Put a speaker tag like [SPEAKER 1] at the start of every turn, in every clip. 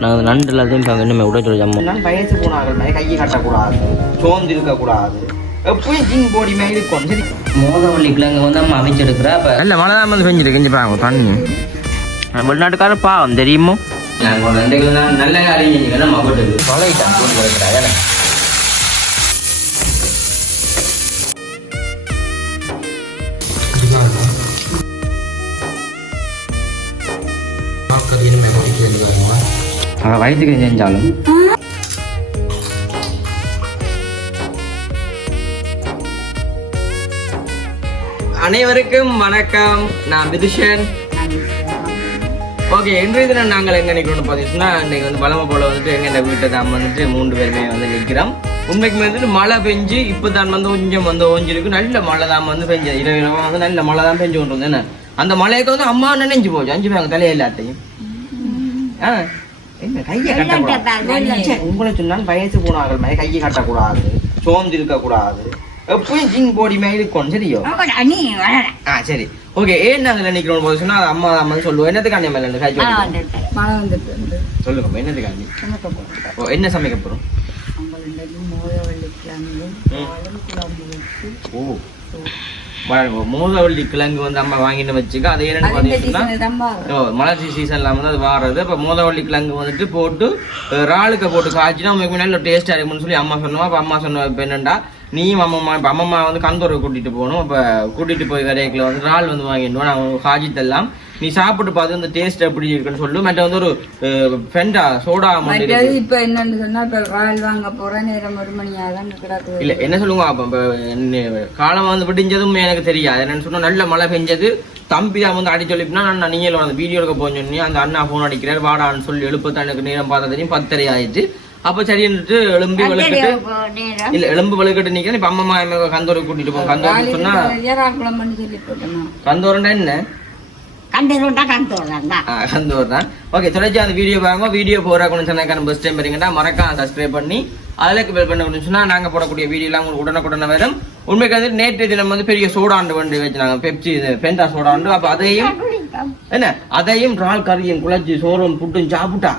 [SPEAKER 1] நாங்கள் நண்டு எல்லாத்தையும் ஜம்மு
[SPEAKER 2] கையை கட்டக்கூடாது சோர்ந்து இருக்கக்கூடாது எப்பயும் ஜிங் போடி மாதிரி இருக்கும். சரி.
[SPEAKER 1] மோதவள்ளி கிழங்கு வந்து அம்மா அமைச்செடுக்கிறா அப்போ நல்ல மழை தான் வந்து பெஞ்சிருக்கு இங்கே பாருங்க தண்ணி. வெளிநாட்டுக்கார பாவம் தெரியுமோ? நாங்கள் நல்ல காரியம் செஞ்சுக்கணும் நம்ம போட்டு தொலைட்டான் அவள் வயிற்றுக்கு செஞ்சாலும்
[SPEAKER 2] அனைவருக்கும் வணக்கம் நான் விதுஷன் ஓகே இன்றைய தினம் நாங்கள் எங்க நிற்கிறோம்னு பார்த்தீங்கன்னா இன்னைக்கு வந்து பலம போல வந்துட்டு எங்க இந்த வீட்டை தான் வந்துட்டு மூன்று பேருமே வந்து நிற்கிறோம் உண்மைக்கு வந்துட்டு மழை பெஞ்சு இப்போ தான் வந்து கொஞ்சம் வந்து ஓஞ்சிருக்கு நல்ல மழை தான் வந்து பெஞ்சு இரவு இரவு வந்து நல்ல மழை தான் பெஞ்சு கொண்டு வந்து அந்த மழைக்கு வந்து அம்மா நினைஞ்சு போச்சு அஞ்சு பேங்க தலையை எல்லாத்தையும் ஆ என்ன கையை கட்டக்கூடாது. உங்களை சொன்னால் வயசு போனார்கள் மாதிரி கையை கட்டக்கூடாது சோர்ந்து இருக்கக்கூடாது எப்பயும் ஜிங் போடி மாதிரி இருக்கும் சரியோ? ஆ சரி. ஓகே ஏன் நினைக்கிறோம் போது சொன்னா அது அம்மா அம்மா சொல்லுவோம் என்னத்துக்காண்டி மேல இருந்து காய்ச்சி சொல்லுங்க என்னத்துக்காண்டி ஓ என்ன சமைக்க ஓ. மோதவள்ளி கிழங்கு வந்து அம்மா வாங்கிட்டு வச்சுக்க அது என்னன்னு பார்த்தீங்கன்னா மழை சீசன்ல வந்து அது வாடுறது இப்போ மோதவள்ளி கிழங்கு வந்துட்டு போட்டு இறாலுக்கு போட்டு காய்ச்சினா உங்களுக்கு நல்ல டேஸ்டாக இருக்கும்னு சொல்லி அம்மா சொன்னோம். அப்போ அம்மா சொன்ன இப்போ என்னண்டா நீயும் அம்மம்மா இப்போ அம்மம்மா வந்து கந்தூரை கூட்டிட்டு போகணும். இப்போ கூட்டிட்டு போய் வரைக்கில் வந்து இறால் வந்து வாங்கிட்டு நான் தரலாம். நீ சாப்பிட்டு பார்த்து இந்த டேஸ்ட் எப்படி இருக்குன்னு சொல்லு. மற்ற வந்து ஒரு ஃபெண்டா சோடா
[SPEAKER 3] மற்றது. இப்ப என்னன்னு சொன்னா இப்ப ராயல் வாங்க போற நேரம் ஒரு மணி கிடக்குது
[SPEAKER 2] இல்ல என்ன சொல்லுங்க அப்ப காலம் வந்து விடிஞ்சதும் எனக்கு தெரியாது. என்னன்னு சொன்னா நல்ல மழை பெஞ்சது. தம்பி தான் வந்து அடி சொல்லிப்புனா நான் நீங்களும் அந்த வீடியோ எடுக்க போஞ்சோன்னே அந்த அண்ணா ஃபோன் அடிக்கிறார் வாடான்னு சொல்லி எழுப்பத்தான் எனக்கு நேரம் பார்த்தா தெரியும் பத்தரை ஆயிடுச்சு. அப்ப சரின்னுட்டு எலும்பி வளர்க்கிட்டு இல்ல எலும்பு வளர்க்கிட்டு நிக்கிறேன். இப்ப அம்மா கந்தூரை கூட்டிட்டு போங்க கந்தூர் சொன்னா கந்தூரண்டா என்ன? ஆ, கந்தூர் தான் ஓகே தொடர்ச்சி அந்த வீடியோ பாருங்க. வீடியோ போற கொஞ்சம் சொன்னாக்கான பெஸ்ட் டைம் பாருங்கன்னா மறக்காம சப்ஸ்கிரைப் பண்ணி அதுக்கு பெல் பண்ண அப்படின்னு சொன்னா நாங்க போடக்கூடிய வீடியோ எல்லாம் உங்களுக்கு உடனுக்குடனே வரும். உண்மைக்கு வந்து நேற்று தினம் வந்து பெரிய சோடாண்டு வண்டி வச்சுனாங்க பெப்சி பெண்டா சோடாண்டு அப்போ அதையும் என்ன? அதையும் இறால் கறியும் குழச்சி சோறும் புட்டும் சாப்பிட்டா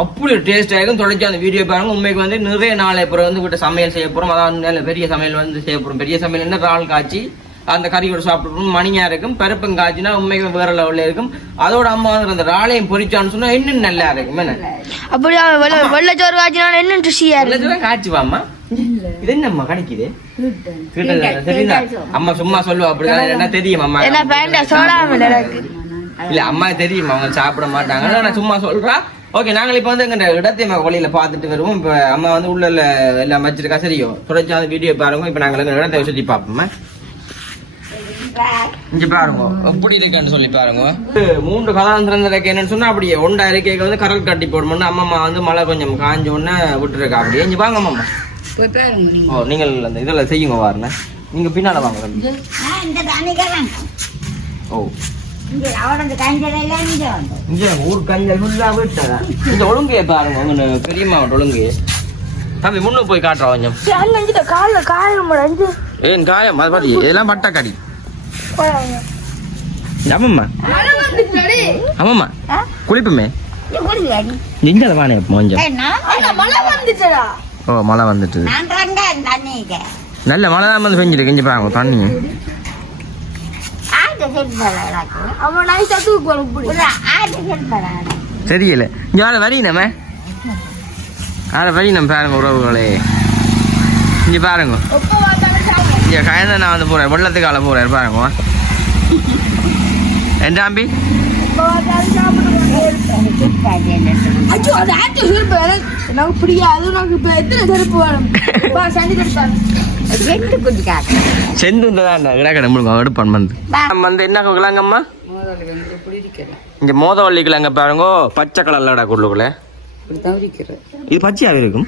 [SPEAKER 2] அப்படி டேஸ்ட் ஆகும் தொடர்ச்சி அந்த வீடியோ பாருங்க. உண்மைக்கு வந்து நிறைய நாள் அப்புறம் வந்து வீட்டு சமையல் செய்ய போறோம். அதாவது பெரிய சமையல் வந்து செய்ய போறோம். பெரிய சமையல் என்ன இறால் காய்ச்சி அந்த கறியோட சாப்பிட்டு மணியா இருக்கும் பருப்பும் காய்ச்சினா உண்மைக்கு வேற லெவல்ல இருக்கும். அதோட அம்மா வந்து அந்த இறாலையும் பொரிச்சான்னு சொன்னா இன்னும் நல்லா இருக்கும். என்ன?
[SPEAKER 4] அப்படியா வெள்ள வெள்ளச்சோறு காய்ச்சினாலும் என்ன ருசியா இருக்கு
[SPEAKER 2] எல்லாத்தையும் காய்ச்சி வாம்மா இது என்னம்மா கிடைக்குது? அம்மா சும்மா சொல்லுவா அப்படிதான் என்ன தெரியும் அம்மா? இல்ல அம்மா தெரியும் அவங்க சாப்பிட மாட்டாங்க. நான் சும்மா சொல்றா. ஓகே நாங்கள் இப்போ வந்து எங்க இடத்தை வழியில பார்த்துட்டு வருவோம். இப்போ அம்மா வந்து உள்ள எல்லாம் வச்சிருக்கா சரியோ தொடர்ச்சி அந்த வீடியோ பாருங்க. இப்போ நாங்கள் இடத்தை சுற்றி பார்ப்போமா இங்க பாருங்க. எப்படி இருக்குன்னு சொல்லி பாருங்க. மூன்று கதாந்திரம் இருக்கு. என்னன்னு சொன்னா அப்படியே ஒண்டா இருக்கைக்கு வந்து கரல் கட்டி போடணும்னு அம்மா வந்து மழை கொஞ்சம் காஞ்ச உடனே விட்டுருக்கா அப்படியே இங்க வாங்க அம்மா
[SPEAKER 3] போய் பாருங்க நீங்க.
[SPEAKER 2] ஓ நீங்கள் அந்த இதெல்லாம் செய்யுங்க வாருங்க. நீங்க பின்னால வாங்க. ஓ. இங்க ஊர் கஞ்சல் ஃபுல்லா விட்டதா இந்த ஒழுங்கையை பாருங்க உங்க பெரியம்மா ஒழுங்கு தம்பி முன்னு போய் காட்டுறோம் கொஞ்சம்.
[SPEAKER 4] காலில் காயம் அஞ்சு.
[SPEAKER 2] ஏன் காயம்? அது பாத்தி இதெல்லாம் பட்டக்கடி ஆமாம்மா. ஆமாம்மா. குளிப்புமே? எங்க வானே ஓ மழை வந்துட்டு நல்ல மழை தான் வந்து பெஞ்சிருக்கு இங்க பாருங்க தண்ணி. தெரியல. இங்க வேலை வரி நம்ம. வேலை வரி நம்ம பாருங்க உறவுகளே. இங்க பாருங்க. இங்க கயந்த நான் வந்து போறேன். வெள்ளத்துக்கு ஆள போறேன். பாருங்க. என் தம்பி?
[SPEAKER 4] எப்போ பார்த்தாலும் சாப்பிடுவாங்க. அச்சோ, அது ஆச்சு செருப்பு எனக்கு எனக்கு பிடிக்காது எனக்கு இப்ப எத்தனை செருப்பு வேணும்? பா சண்டை கட்டாரு
[SPEAKER 2] செந்து தான் கிடக்க நம்மளுக்கு எடுப்பான் வந்து. நம்ம வந்து என்ன கிழங்கம்மா இங்க மோதவள்ளி கிழங்க பாருங்க. பச்சை கலர்ல உள்ளுக்குள்ள இது பச்சையாக இருக்கும்?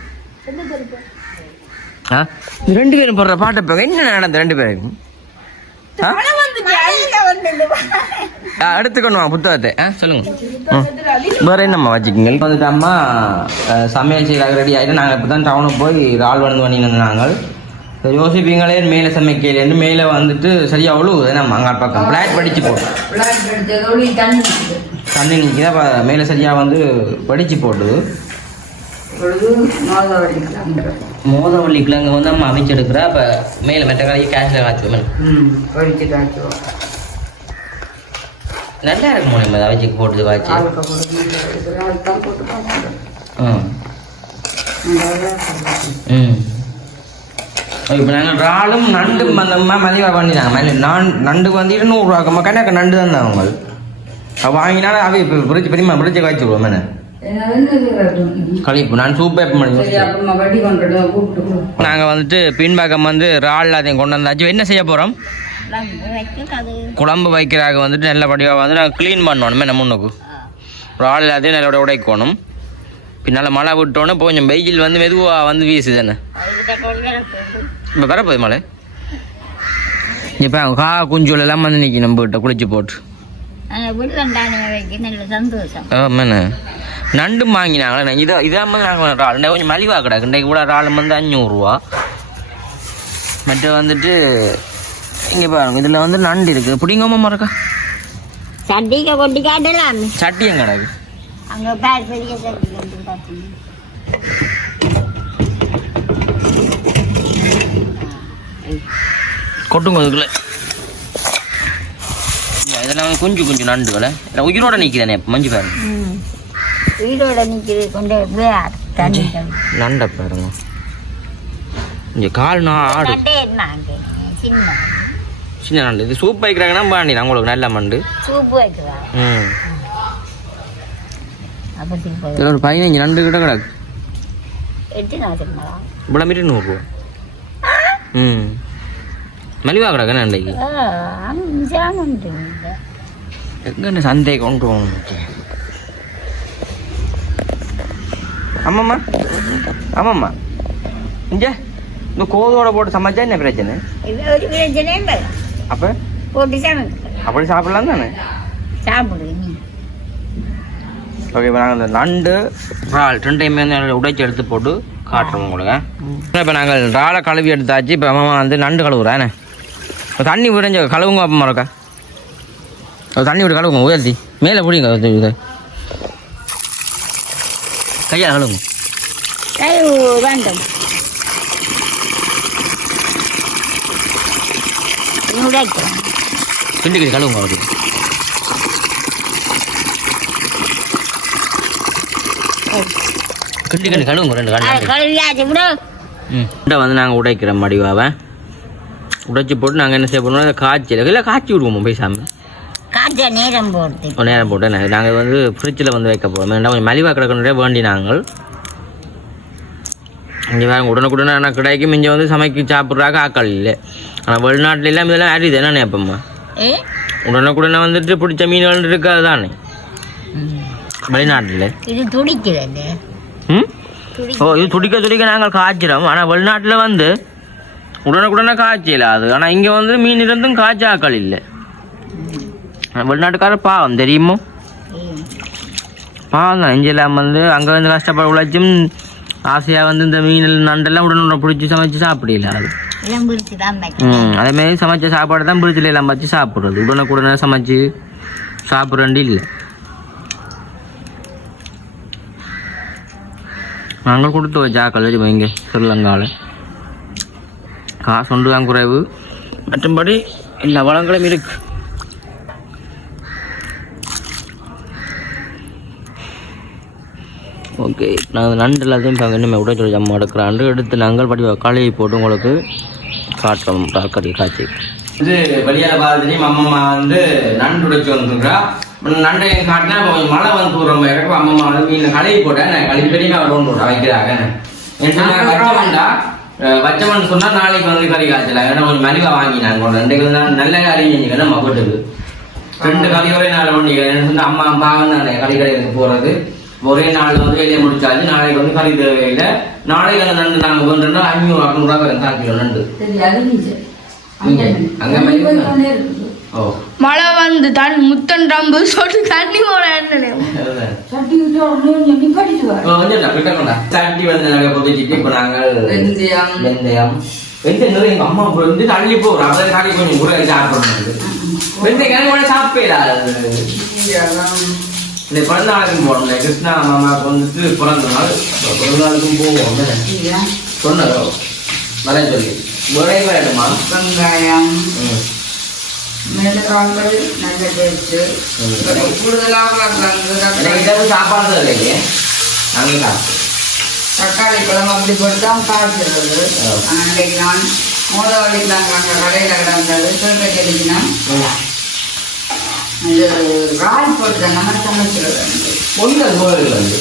[SPEAKER 2] ரெண்டு பேரும் போடுற பாட்டை பாருங்க என்ன நடந்த ரெண்டு? ஆ, எடுத்துக்கணும் புத்தகத்தை. ஆ சொல்லுங்க. ம். வேற என்னம்மா வச்சுக்கோங்க? வந்துட்டு அம்மா சமையல் செய்யறாங்க ரெடி ஆகிட்டு நாங்கள் இப்போ தான் டவுனுக்கு போய் இறால் வந்து பண்ணிட்டு நாங்கள் யோசிப்பீங்களே மேலே சமைக்கலேன்னு மேலே வந்துட்டு சரியா அவ்வளோ நம்ம அங்கே பக்கம்? பிளாட் படிச்சு போட்டோம் தண்ணி நிற்கிது அப்போ மேலே சரியாக வந்து படிச்சு போட்டுது. மோதவள்ளி கிழங்கு. வந்து நம்ம அமைச்செடுக்கிறா அப்போ மேலே மெட்ட கடைக்கு கேஷில் காய்ச்சுவோம். நல்லா இருக்கும் நம்ம அவைச்சிக்கு போட்டு காய்ச்சி. ம். ம் இப்போ நாங்கள் இறாலும் நண்டும் அந்த மதிவாக பண்ணினாங்க மதி நான் நண்டுக்கு வந்து இருநூறுவாக்கு கணக்கு நண்டு தான் அவங்க அப்போ வாங்கினா அவை இப்போ பிரிச்சு பெரியமா பிரிச்சு காய்ச்சிடுவோம் என்ன கழிப்பு நான் சூப்பர் நாங்கள் வந்துட்டு பின்பாக்கம் வந்து இறால் அதையும் கொண்டு வந்தாச்சு. என்ன செய்ய போகிறோம் குழம்பு வைக்கிறாக வந்துட்டு நல்லபடியாக வந்து நாங்கள் க்ளீன் பண்ணணும் என்ன முன்னுக்கு. இறால் எல்லாத்தையும் நல்லபடியாக உடைக்கணும். பின்னால் மழை விட்டோன்னே கொஞ்சம் வெயில் வந்து மெதுவாக வந்து வீசுது என்ன இப்போ வரப்போகுது மழை? இப்போ கா குஞ்சோல் எல்லாம் வந்து நிற்கி நம்ம கிட்ட குளிச்சு போட்டு.
[SPEAKER 4] நல்ல சந்தோஷம்.
[SPEAKER 2] ஆமாண்ணே. நண்டு வாங்கினாங்களே இதை இதான் வந்து நாங்கள் இறால் கொஞ்சம் மலிவாக கிடக்கு இன்றைக்கு கூட இறால் வந்து அஞ்சூறுரூவா மற்ற வந்துட்டு இங்கே பாருங்க இதில் வந்து நண்டு இருக்குது பிடிங்கம்மா இருக்கா
[SPEAKER 4] சட்டிக்க கொட்டி காட்டலாமே.
[SPEAKER 2] சட்டி எங்க கிடக்கு
[SPEAKER 4] அங்க பேர் பெரிய சட்டி கொண்டு காட்டுங்க
[SPEAKER 2] கொட்டுங்க அதுக்குள்ள இதெல்லாம் குஞ்சு குஞ்சு நண்டுகளை உயிரோட நிற்கிறேனே மஞ்சு பாருங்க.
[SPEAKER 4] வீடோட நிக்கிறது கொண்டு வேர் தண்ணி
[SPEAKER 2] நண்டை பாருங்க. இங்கே கால் நான் ஆடு.
[SPEAKER 4] கண்டே நாங்க சின்ன
[SPEAKER 2] சின்ன நண்டு. இது சூப் வைக்கிறாங்கன்னா பாண்டி உங்களுக்கு நல்ல மண்டு.
[SPEAKER 4] சூப்பு வைக்கிறாங்க
[SPEAKER 2] ம். இதில் ஒரு பதினஞ்சு நண்டு கிட்ட கிடக்கு. இவ்வளோ மீட்டர் நூறுரூவா ம். மலிவா கிடக்கு நண்டைக்கு. எங்கே சந்தை கொண்டு போகணும். ஆமாம்மா. ஆமாம்மா. இங்கே இந்த கோதோட போட்டு சமைச்சா என்ன பிரச்சனை?
[SPEAKER 4] ஒரு பிரச்சனை
[SPEAKER 2] அப்போ?
[SPEAKER 4] போட்டு
[SPEAKER 2] அப்படி சாப்பிடலாம் தானே?
[SPEAKER 4] சாப்பிடு. நீ
[SPEAKER 2] ஓகே இப்போ நாங்கள் இந்த நண்டு இறால் ரெண்டையுமே வந்து உடைச்சி எடுத்து போட்டு காட்டுறோம் உங்களுக்கு. இப்போ நாங்கள் இறாலை கழுவி எடுத்தாச்சு. இப்போ அம்மா வந்து நண்டு கழுவுறானே இப்போ தண்ணி விடுஞ்ச கழுவுங்க அப்பமா இருக்கா தண்ணி விட்டு கழுவுங்க உயர்த்தி. மேலே பிடிங்க இது. கையால் கழுவுங்க
[SPEAKER 4] கை வேண்டும் உடைக்கும்
[SPEAKER 2] கிண்டிக்கிட்டு கழுவுங்க அப்படி கிண்டி கிண்டி கழுவுங்க ரெண்டு வந்து நாங்கள் உடைக்கிறோம் மடிவாவை உடைச்சி போட்டு நாங்கள் என்ன செய்ய போறோம் காய்ச்சல் இல்லை காய்ச்சி விடுவோம் பேசாமல்
[SPEAKER 4] நேரம் போட்டு.
[SPEAKER 2] நேரம் போட்டு நாங்கள் வந்து ஃப்ரிட்ஜில் வந்து வைக்க போகிறோம் கொஞ்சம் மலிவாக கிடக்கணுன்றே வேண்டி நாங்கள். இங்கே வேறு உடனுக்குடனே ஆனால் கிடைக்கும் இங்கே வந்து சமைக்க சாப்பிட்றாக்க ஆக்கள் இல்லை. ஆனால் வெளிநாட்டில் எல்லாம் இதெல்லாம் அரிது என்ன நினைப்பம்மா உடனுக்குடனே வந்துட்டு பிடிச்ச மீன்கள் இருக்காது தானே? வெளிநாட்டில்.
[SPEAKER 4] இது துடிக்கிறது.
[SPEAKER 2] ம்? ஓ இது துடிக்க துடிக்க நாங்கள் காய்ச்சிடும் ஆனால் வெளிநாட்டில் வந்து உடனுக்குடனே காய்ச்சல அது. ஆனால் இங்கே வந்து மீன் இருந்தும் காய்ச்ச ஆக்கள் இல்லை. வெளிநாட்டுக்காரர் பாவம் தெரியுமோ? பாவம் தான் இங்கெல்லாம் வந்து அங்கே வந்து கஷ்டப்பட உழைச்சும் ஆசையாக வந்து இந்த மீன் நண்டெல்லாம் உடனே பிடிச்சி சமைச்சு சாப்பிடல அது. ம் அதேமாரி சமைச்ச சாப்பாடு தான் பிடிச்சில எல்லாம் வச்சு சாப்பிட்றது. உடனுக்குடனே சமைச்சு சாப்பிட்றேன்டி இல்லை நாங்கள் கொடுத்து வச்சா கல்லூரி வைங்க ஸ்ரீலங்காவில் காசு ஒன்று தான் குறைவு. மற்றும்படி எல்லா வளங்களும் இருக்கு. ஓகே நாங்கள் நண்டு எல்லாத்தையும் இப்போ இன்னுமே விட சொல்லி நம்ம எடுக்கிறாண்டு எடுத்து நாங்கள் படி கழுவி போட்டு உங்களுக்கு காட்டுறோம். தக்காளி காய்ச்சி இது வெளியால பார்த்துட்டு அம்மம்மா வந்து நண்டு உடைச்சு வந்துருக்கா நண்டை காட்டினா கொஞ்சம் மழை வந்து போடுறோம் இறக்கும் அம்மம்மா வந்து மீன் கழுவி போட்டேன் நான் கழுவி பெரிய அவர் ஒன்று வைக்கிறாங்க என்ன? சொன்னாங்க வச்சவன்டா. வச்சவன் சொன்னா நாளைக்கு வந்து கறி காய்ச்சலாம் ஏன்னா கொஞ்சம் மலிவா வாங்கினாங்க கொண்டு ரெண்டு கிலோ தான் நல்ல கறி செஞ்சுக்கணும் நம்ம வீட்டுக்கு ரெண்டு கறி ஒரே நாள் பண்ணிக்கிறேன் என்ன சொன்னா அம்மா அப்பா வந்து கறி கடைக்கு போறது. ஒரே நாள் வந்து வேலையை முடிச்சாச்சு. நாளைக்கு வந்து கறி தேவையில்லை. நாளைக்கு அந்த நண்டு நாங்கள் வேண்டும்னா ஐநூறு அறுநூறுவா வரும் கால் கிலோ நண்டு. அங்க ஓ.
[SPEAKER 3] மழை வந்து தன் முத்தன் ரம்பு சொட்டு தண்ணி போட.
[SPEAKER 2] சட்டி வந்து நாங்க கொதிச்சிட்டு இப்ப நாங்கள்
[SPEAKER 5] வெந்தயம்.
[SPEAKER 2] வெந்தயம். வெந்தயம் எங்க அம்மா வந்து தள்ளி போகிறோம் அப்போ காட்டி கொஞ்சம் கூட சாப்பிடணும் வெந்தயம் எனக்கு கூட சாப்பிடா இந்த பிறந்த நாளுக்கும் போகணும் கிருஷ்ணா மாமாவுக்கு வந்துட்டு பிறந்த நாள். அப்ப பிறந்த நாளுக்கும் போவோம் சொன்னதோ? வர சொல்லி. ஒரே வேணுமா
[SPEAKER 4] வெங்காயம் மிளகாய்கள் நல்ல டேஸ்ட் கூடுதலாக
[SPEAKER 2] சாப்பாடு தான் இல்லையே? நாங்கள் சாப்பிட்டோம்.
[SPEAKER 4] தக்காளி பழம் அப்படி போட்டு தான் காய்ச்சிடுறது
[SPEAKER 2] ஆ.
[SPEAKER 4] அன்றைக்கு நான் மோதவழிக்கலாம் நாங்கள் கடையில் கிடந்தது இது
[SPEAKER 2] வந்து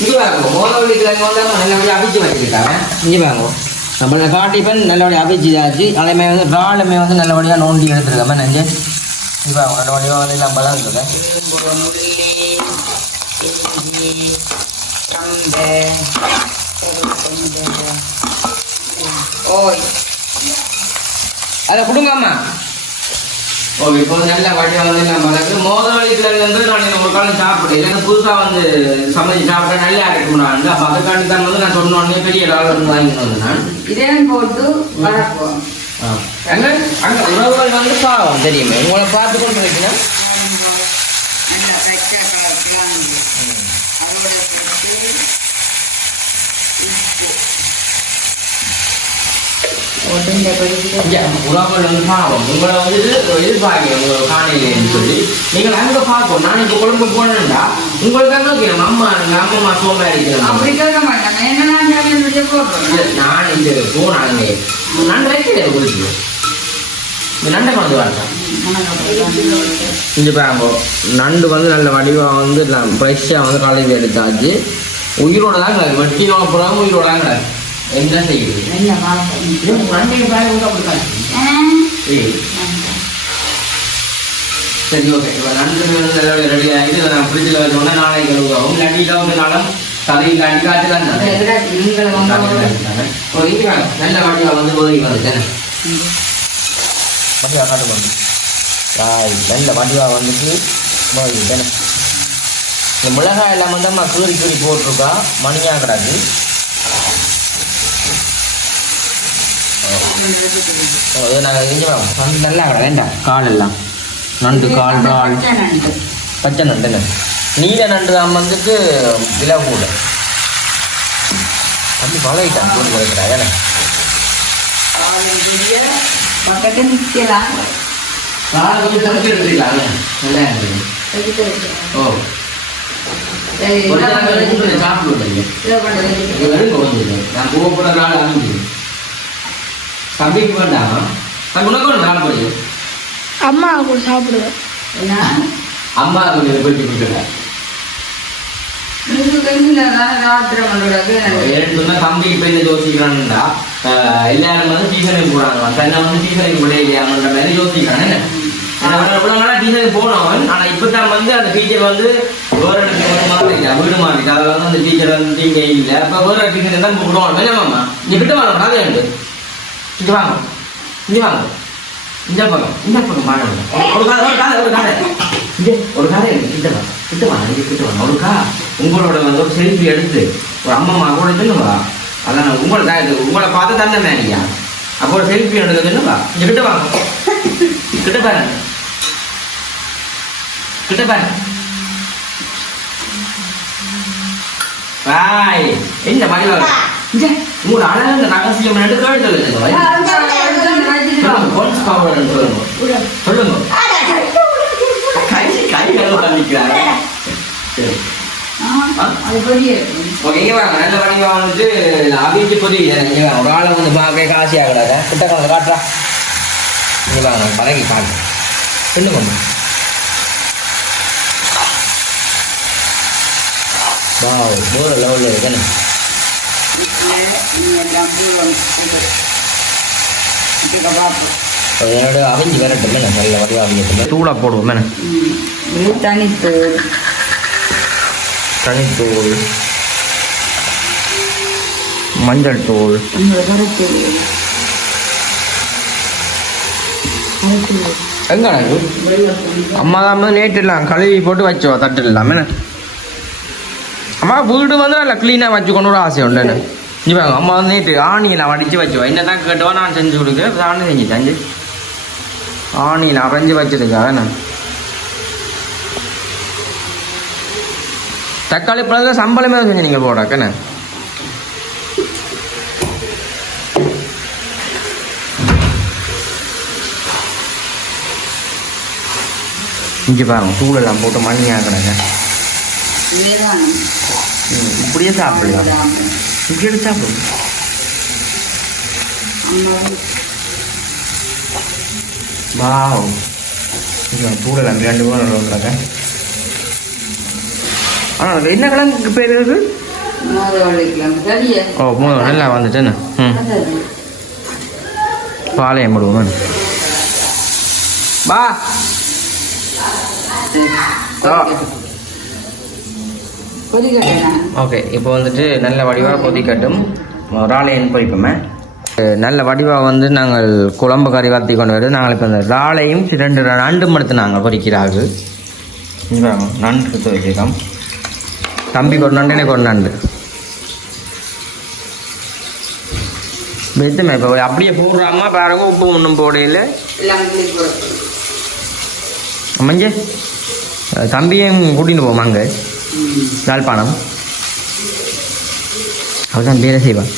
[SPEAKER 2] இங்கே வாங்க மோதவழி கிழங்கு வந்து நல்லபடியாக அவிச்சு வச்சுக்கிட்டாங்க. இங்கே வாங்க நம்மளை காட்டி இப்போ நல்லபடியாக அவிச்சு இதாச்சு. அதேமாதிரி வந்து ராளுமே வந்து நல்லபடியாக நோண்டி எடுத்துருக்காம நெஞ்சு. இங்கே வாங்க நல்லபடியாக வந்து நம்ம தான் இருக்கேன்
[SPEAKER 4] ஓய்.
[SPEAKER 2] அதை கொடுங்க அம்மா ஓ இப்போ நல்ல வடிவம் வந்து நம்ம வந்து மோதவழி கிழங்கு வந்து நான் ஒரு காலம் சாப்பிட்டேன் எனக்கு புதுசாக வந்து சமைச்சு சாப்பிட்டா நல்லா இருக்கும் நான். வந்து அப்போ அதுக்காண்டி தான் வந்து நான் சொன்ன உடனே பெரிய டாலர் வந்து வாங்கிட்டு வந்தேன். நான்
[SPEAKER 4] இதையும் போட்டு வளர்ப்போம்.
[SPEAKER 2] அங்க அங்க. உறவுகள் வந்து பாவம் தெரியுமே? உங்களை பார்த்து கொண்டு வைக்கணும்
[SPEAKER 4] அதோட
[SPEAKER 2] உறவுகள் வந்து பாவம் உங்களை வந்துட்டு எதிர்பார்க்கிறேன் உங்களை காணையிலேன்னு சொல்லி நீங்கள் அங்க பார்ப்போம் நான் இப்போ குழம்பு போனேன்டா உங்களுக்கு அங்க வைக்கிறேன் அம்மா எங்க அம்மா சோம்பா இருக்கிறேன்
[SPEAKER 4] அப்படி கேட்க மாட்டாங்க என்ன நான்
[SPEAKER 2] நான் இந்த போனாங்க நான் வைக்கிறேன் உங்களுக்கு இந்த நண்டை கொண்டு வரேன் இங்கே பாருங்க நண்டு வந்து நல்ல வடிவாக வந்து ஃப்ரெஷ்ஷாக வந்து காலேஜ் எடுத்தாச்சு உயிரோட தான் கிடக்கு வெட்டினோட அப்புறம் உயிரோட தான் கிடக்கு என்ன செய்யுது?
[SPEAKER 4] என்ன
[SPEAKER 2] காட்டு. ஏய். சரி ஓகே இப்போ நண்டு ரெடி ஆகிட்டு நான் ஃப்ரிட்ஜில் வச்சோன்னா நாளைக்கு கழுவுவோம் இல்லாட்டி வந்து நாளும் கதை இல்லாட்டி காய்ச்சி தான் தானே
[SPEAKER 4] நீங்கள் வந்து
[SPEAKER 2] ஒரு இது வேணும். நல்ல வடிவாக வந்து போதை வந்து தானே வடிவாக காட்டு வந்து. நல்ல வடிவாக வந்துட்டு போதை தானே இந்த மிளகாய் எல்லாம் வந்து அம்மா கீறி கீறி போட்டிருக்கா. மணியாக நண்டு. நல்லா வேண்டாம் கால் எல்லாம் நண்டு கால் கால்
[SPEAKER 4] பச்சை நண்டு
[SPEAKER 2] நீல நண்டு தான் வந்துட்டு விலை கூட தம்பி. பழகிட்டான் எடுத்துக்கலாம் நல்லா இருக்குது ஓ
[SPEAKER 4] சரி
[SPEAKER 2] ஒரு
[SPEAKER 4] என்ன
[SPEAKER 2] நாள்
[SPEAKER 4] பண்றது?
[SPEAKER 2] தம்பிக்கு வேண்டாம் தம்பி உனக்கு ஒரு நாள் படி
[SPEAKER 3] அம்மா கூட சாப்பிடுவேன்
[SPEAKER 4] என்ன?
[SPEAKER 2] அம்மா கொஞ்சம் போயிட்டு சொன்னா தம்பி இப்ப இந்த யோசிக்கிறான்டா. எல்லாரும் வந்து டியூஷனுக்கு போறாங்க. தன்னை வந்து டியூஷனுக்கு விட இல்லையான்ற மாதிரி யோசிக்கிறான். என்ன? டியூஷனுக்கு போனவன் ஆனா இப்பதான் வந்து அந்த டீச்சர் வந்து வேற இடத்துக்கு மாறிட்டா வீடு மாறிட்டா. அதில் வந்து அந்த டீச்சர் வந்து இங்க இல்ல. அப்ப வேற தான் கூப்பிடுவாங்க என்னமாம்மா நீ கிட்ட வாங்க அதே உண்டு இங்க வாங்க இங்க வாங்க இந்த பக்கம் இந்த பக்கம் மாணவன் ஒரு கால ஒரு கால ஒரு கால இங்க ஒரு கால இருக்கு கிட்ட வாங்க கிட்ட வாங்க இங்க கிட்ட வாங்க ஒரு கா உங்களோட வந்து ஒரு செல்ஃபி எடுத்து ஒரு அம்மா கூட சொல்லுவா அதான் உங்களை தான் இது உங்களை பார்த்து தானே மேனியா அப்போ ஒரு செல்ஃபி எடுக்க சொல்லுவா இங்க கிட்ட வாங்க. கிட்ட பாருங்க. கிட்ட பாருங்க. பாய் என்ன மாதிரி இங்க உங்களோட அழகான ரகசியம் எடுத்து கேட்டு சொல்லுங்க பொன்ஸ் பவர் சொல்லுங்க. சொல்லுங்க. கை கை கழுவ சரி.
[SPEAKER 4] ஆ, அது பெரிய இருக்கு.
[SPEAKER 2] ஓகே இங்க வாங்க. நல்ல இங்க வாங்க. ஒரு ஆளை வந்து பார்க்க காசி ஆகலாத கிட்ட கொஞ்சம் காட்டுறா. இங்க வாங்க. பழகி பாருங்க சொல்லு கொஞ்சம் வாவ் வேற லெவலில் இருக்குன்னு அதோட அவிஞ்சு வரட்டும் என்ன நல்ல வடிவா அவிஞ்சட்டும் தூளா போடுவோம் என்ன
[SPEAKER 4] தனித்தூள்
[SPEAKER 2] தனித்தூள். மஞ்சள் தூள். எங்க அம்மா தான் நேற்று கழுவி போட்டு வச்சோம் தட்டு இல்லாம என்ன அம்மா வீடு வந்து நல்லா க்ளீனாக வச்சுக்கணும் ஒரு ஆசை உண்டு பாருங்க அம்மா வந்து நேற்று ஆணியில் வடித்து வச்சுவா என்னென்னா கேட்டவா? நான் செஞ்சு கொடுக்குறேன் ஆணி செஞ்சுட்டேன். அஞ்சு. ஆணியில் அரைஞ்சு வச்சிருக்கா நான் தக்காளி பழத்தில் சம்பளமே செஞ்சு நீங்கள் போடாக்கண்ணே இங்கே பாருங்க தூளெல்லாம் போட்டு மணி ஆக்கினாங்க இப்படியே சாப்பிடலாம். இப்படி எடுத்து சாப்பிடு வாவ் இங்கே தூளெல்லாம் ரெண்டு மூணு வந்துடுறாங்க ஆனால் என்ன கிழங்கு பேர் இருக்கு ஓ மூணு நல்லா வந்துட்டேன்னு ம் பாளையம் விடுவோம் பா ஓகே இப்போ வந்துட்டு நல்ல வடிவாக கொதிக்கட்டும் ராளையன் பொரிப்போமே நல்ல வடிவாக வந்து நாங்கள் குழம்பு கறி வத்தி கொண்டு வருது நாங்கள் இப்போ இந்த ராளையும் ரெண்டு நண்டு மடுத்து நாங்கள் பாருங்க, நண்டு எடுத்து வச்சுருக்கோம். தம்பி ஒரு நண்டு எனக்கு ஒரு நண்டு. வெத்துமே இப்போ அப்படியே போடுறாமா பாருங்க உப்பு ஒன்றும் போடையில் மஞ்ச தம்பியும் கூட்டின்னு போமாங்க யாழ்ப்பாணம் அவர்தான் வேலை செய்வான்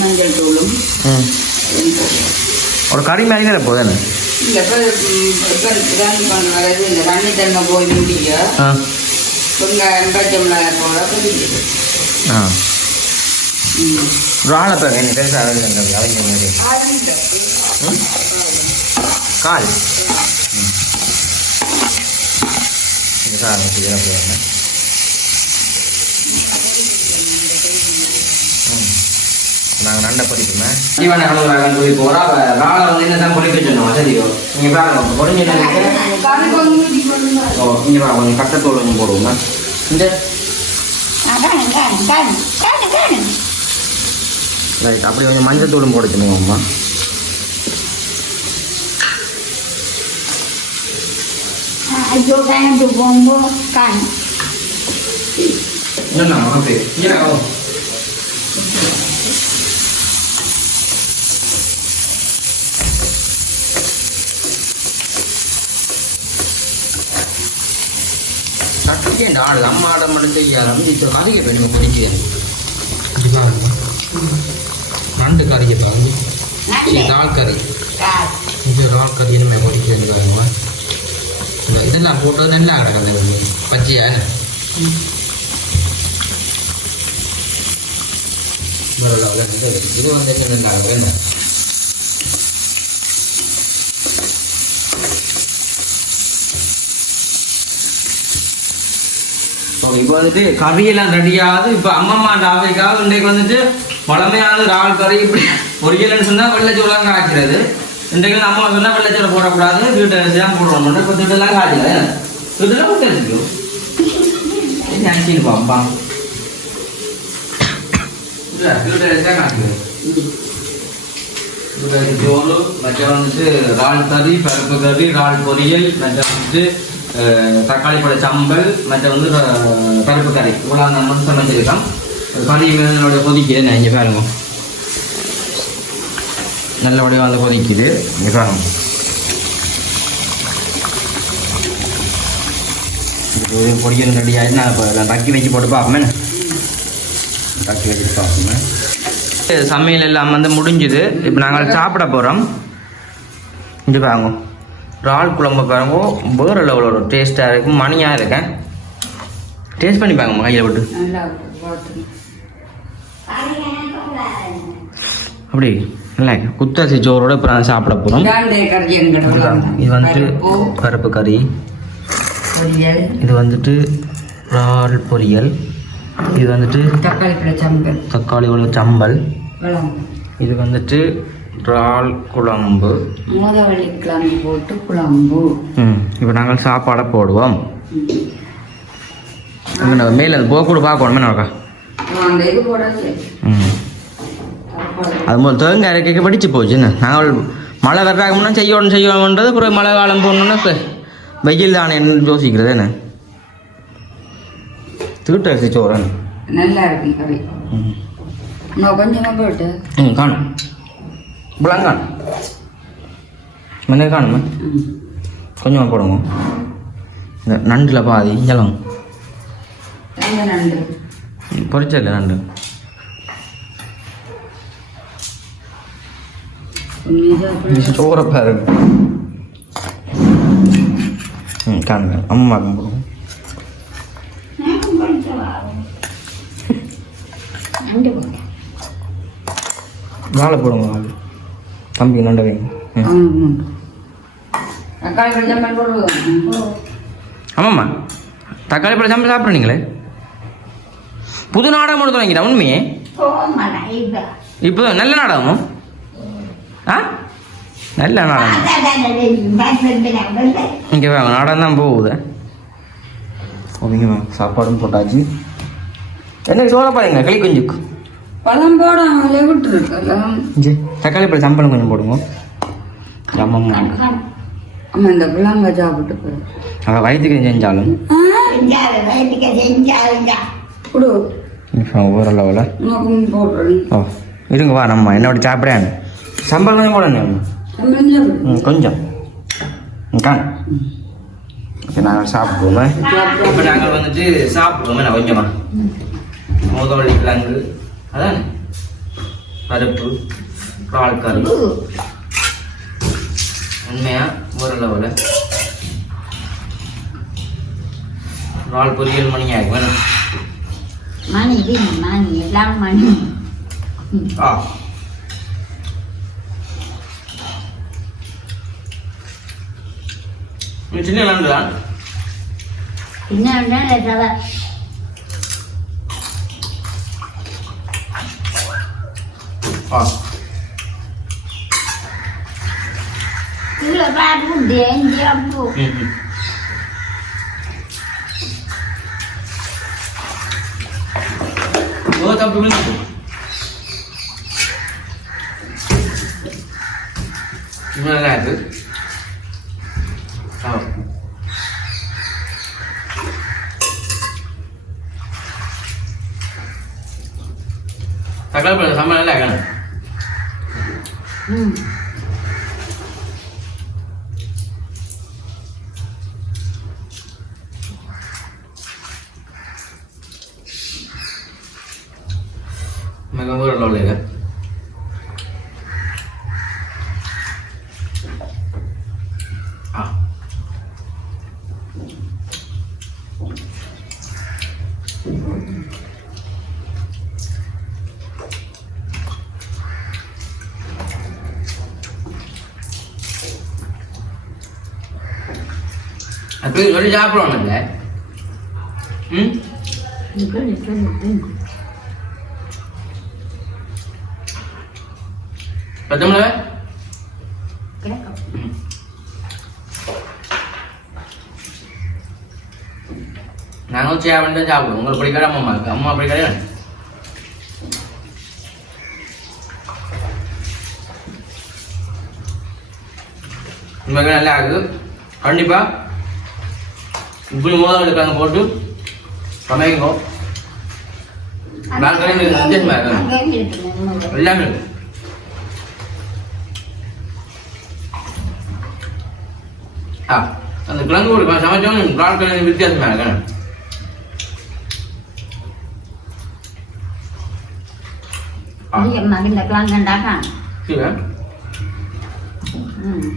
[SPEAKER 4] மஞ்சள் தூளும்
[SPEAKER 2] ம் ஒரு கறி மாதிரி தானே போதும்
[SPEAKER 4] இந்த இந்த தண்ணி தன்மை போய் முடிக்க
[SPEAKER 2] ஆ
[SPEAKER 4] வெங்காயம் பச்சை மிளகாய் போட கொதிக்குது
[SPEAKER 2] ஆ. ராணை பேர் என்ன பேச அவங்க மாதிரி? கால். இதில் போடுங்க நாங்கள் நண்டை பொறிப்போமே ஜீவன கலந்து சொல்லி போகிறோம் ராளை வந்து என்ன தான் பொறிக்க சொன்னோம் சரியோ நீங்கள் பாருங்க பொறிஞ்சு ஓ இங்கே பாருங்க கொஞ்சம் கட்டத்தோல் கொஞ்சம் போடுவோங்க இந்த. ரைட் அப்படி கொஞ்சம் மஞ்சள் தூளும் போட சொன்னீங்க அம்மா
[SPEAKER 4] ஐயோ கயந்து போம்போ காய்
[SPEAKER 2] என்ன அப்படி இங்கே சட்டியே நாடு அம்மாட மட்டும் செய்யாது அப்படி கறிக்க வேணும் பிடிக்க நண்டு கறியை பாருங்க நாள் கறி இது நாள் கறி நம்ம பொடிக்க வேண்டியது இதெல்லாம் போட்டு நல்லா கிடக்குது பச்சையா? இது வந்து என்ன இப்போ வந்துட்டு கறியெல்லாம் ரெடியாகுது இப்போ அம்மம்மா ஆஃபரிக்காக இன்றைக்கு வந்துட்டு பழமையான இறால் கறி இப்படி பொரியல்னு சொன்னால் வெள்ளைச்சோளம் காய்க்கிறது. இன்றைக்கு வந்து அம்மா சொன்னால் வெள்ளச்சோளம் போடக்கூடாது. வீட்டை தான் போடுறோம். இப்போ திட்டெல்லாம் காய்ச்சல திட்டெல்லாம் கொடுத்துருக்கோம் நினச்சின்னு பாப்பா வீட்டு சோறு மற்ற வந்துட்டு இறால் கறி பருப்பு கறி இறால் பொரியல் மற்ற வந்துட்டு தக்காளி பழ சம்பல் மற்ற வந்து கருப்பு பருப்பு கறி இவ்வளோ நம்ம வந்து சமைச்சிருக்கோம் கறி மீனோட கொதிக்குது. நான் இங்கே பாருங்க. நல்லபடியாக வந்து கொதிக்குது. இங்கே பாருங்க. பொடிக்கணும் ரெடி நான் இப்போ நான் டக்கி வச்சு போட்டு பார்ப்போமே. டக்கி வச்சு பார்ப்போமே. சமையல் எல்லாம் வந்து முடிஞ்சுது. இப்போ நாங்கள் சாப்பிட போகிறோம் இங்கே பாருங்க. இறால் குழம்பு பாருங்க வேறு லெவலோட டேஸ்ட்டாக இருக்கும் மணியாக இருக்கேன். டேஸ்ட் பண்ணி பாருங்க கையில் விட்டு
[SPEAKER 4] நல்லா பார்த்து
[SPEAKER 2] அப்படி இல்லை குத்தாசி சோறோட இப்போ நான் சாப்பிட போகிறோம் இது வந்துட்டு பருப்பு. கறி.
[SPEAKER 4] பொரியல்.
[SPEAKER 2] இது வந்துட்டு இறால் பொரியல். இது வந்துட்டு
[SPEAKER 4] தக்காளி
[SPEAKER 2] தக்காளி உள்ள சம்பல். இது வந்துட்டு இறால் குழம்பு.
[SPEAKER 4] மோதவள்ளி கிழங்கு போட்டு குழம்பு.
[SPEAKER 2] ம் இப்போ நாங்கள் சாப்பாடை போடுவோம். மேலே அந்த போக்கூட பார்க்கணுமே நமக்கா
[SPEAKER 4] அந்த இது போடாது.
[SPEAKER 2] ம். அது முதல் தேங்காய் அரைக்க படிச்சு போச்சு என்ன? நாங்கள் மழை வர்றாங்க முன்னா செய்யணும் செய்யணுன்றது அப்புறம் மழை காலம் போகணுன்னா இப்போ வெயில் தானே என்ன யோசிக்கிறது என்ன? தீட்டு அரிசி சோறன்
[SPEAKER 4] நல்லா இருக்கும் கறி.
[SPEAKER 2] ம்.
[SPEAKER 4] இன்னும் கொஞ்சமா போட்டு.
[SPEAKER 2] ம் காணும். காணும் முன்னே காணுமா. கொஞ்சமாக போடுங்க இந்த நண்டில் பாதி
[SPEAKER 4] நண்டு
[SPEAKER 2] பொரிச்சல நண்டு
[SPEAKER 4] உண்மையாக
[SPEAKER 2] சோறை பாருங்க ம் காணுங்க அம்மா போடுவோம் வாழை போடுங்க வாழை தம்பி நண்டை வைங்க ஆமாம்மா. தக்காளி பழம் சாப்பிட்டு சாப்பிட்றீங்களே புது நாடகம் ஒன்று தொடங்கிட்டா உண்மையே? இப்போ நல்ல நாடகமோ? ஆ? நல்ல நாடகம்? இங்கே வாங்க நாடகம் தான் போகுது. ஓகேங்க மேம் சாப்பாடும் போட்டாச்சு. என்ன சோற பாருங்க களி கொஞ்சம்
[SPEAKER 4] பழம் போடாமலே விட்டுருக்கலாம்
[SPEAKER 2] தக்காளி பழம் சம்பளம் கொஞ்சம் போடுங்க.
[SPEAKER 4] ஆமாம் இந்த குழம்பை சாப்பிட்டு போய்
[SPEAKER 2] வயிற்றுக்கு செஞ்சாலும்.
[SPEAKER 4] கொடு.
[SPEAKER 2] இப்போ ஊர லெவலில்
[SPEAKER 4] உனக்கும் போடுறேன்.
[SPEAKER 2] ஓ இருங்க வா நம்ம என்னோட சாப்பிட்றேன் சம்பளம் கொஞ்சம் போடணும் கொஞ்சம் ஓகே நாங்கள் சாப்பிடுவோமே. இப்போ நாங்கள் வந்துட்டு சாப்பிடுவோமே நான் கொஞ்சமா. மோதவள்ளி கிழங்கு. அதான்? பருப்பு பால் கறி உண்மையா? லெவலில் நாள் பொரியல் மணி ஆகும்
[SPEAKER 1] மணி மணி எல்லாம் மணி.
[SPEAKER 2] ஆ. நீ சின்ன நண்டுதா
[SPEAKER 1] என்ன ரவை
[SPEAKER 2] ஆ
[SPEAKER 1] இதுல பாட்டு தேஞ்சி அப்போ
[SPEAKER 2] ம் ம் ஓ தப்பு விழுந்து நல்லா இருக்கு ஆ தக்காளி பழம் செம்ம நல்லா இருக்கணும்
[SPEAKER 1] ம்
[SPEAKER 2] 嗯。அப்படி சொல்லி சாப்பிடுவோம் இல்லை ம்?
[SPEAKER 1] நிக்கல் நிக்கல்
[SPEAKER 2] சேவன் தான் சாப்பிடுவோம். உங்களுக்கு பிடிக்காத அம்மா இருக்கு அம்மா பிடிக்காத உங்களுக்கு நல்லா இருக்கு. கண்டிப்பா. இப்படி மூலம் இருக்காங்க போட்டு சமைங்க நான் கடையில் வித்தியாசமா இருக்கு
[SPEAKER 1] அங்கே இருக்குது
[SPEAKER 2] எல்லாமே இருக்கு. ஆ அந்த கிழங்கு ஒரு பிராட் கடையில் வித்தியாசமா இருக்கு. ஆ.
[SPEAKER 1] மகிழ்ந்த கிளாங்கண்டாக்கா
[SPEAKER 2] சரி
[SPEAKER 1] ம்.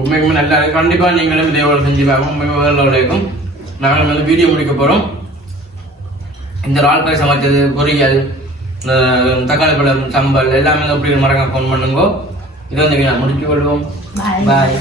[SPEAKER 2] உண்மைக்குமே நல்லா இருக்கு கண்டிப்பா நீங்களும் இதே போல செஞ்சு பார்க்கணும் உண்மைக்குமே வேலை இருக்கும் நாங்களும் வந்து வீடியோ முடிக்க போறோம். இந்த ரால் பாய் சமைச்சது பொரியல் இந்த தக்காளி பழம் சம்பல் எல்லாமே எப்படி மறக்க ஃபோன் பண்ணுங்க. இதை வந்து முடிச்சு கொள்வோம். பாய்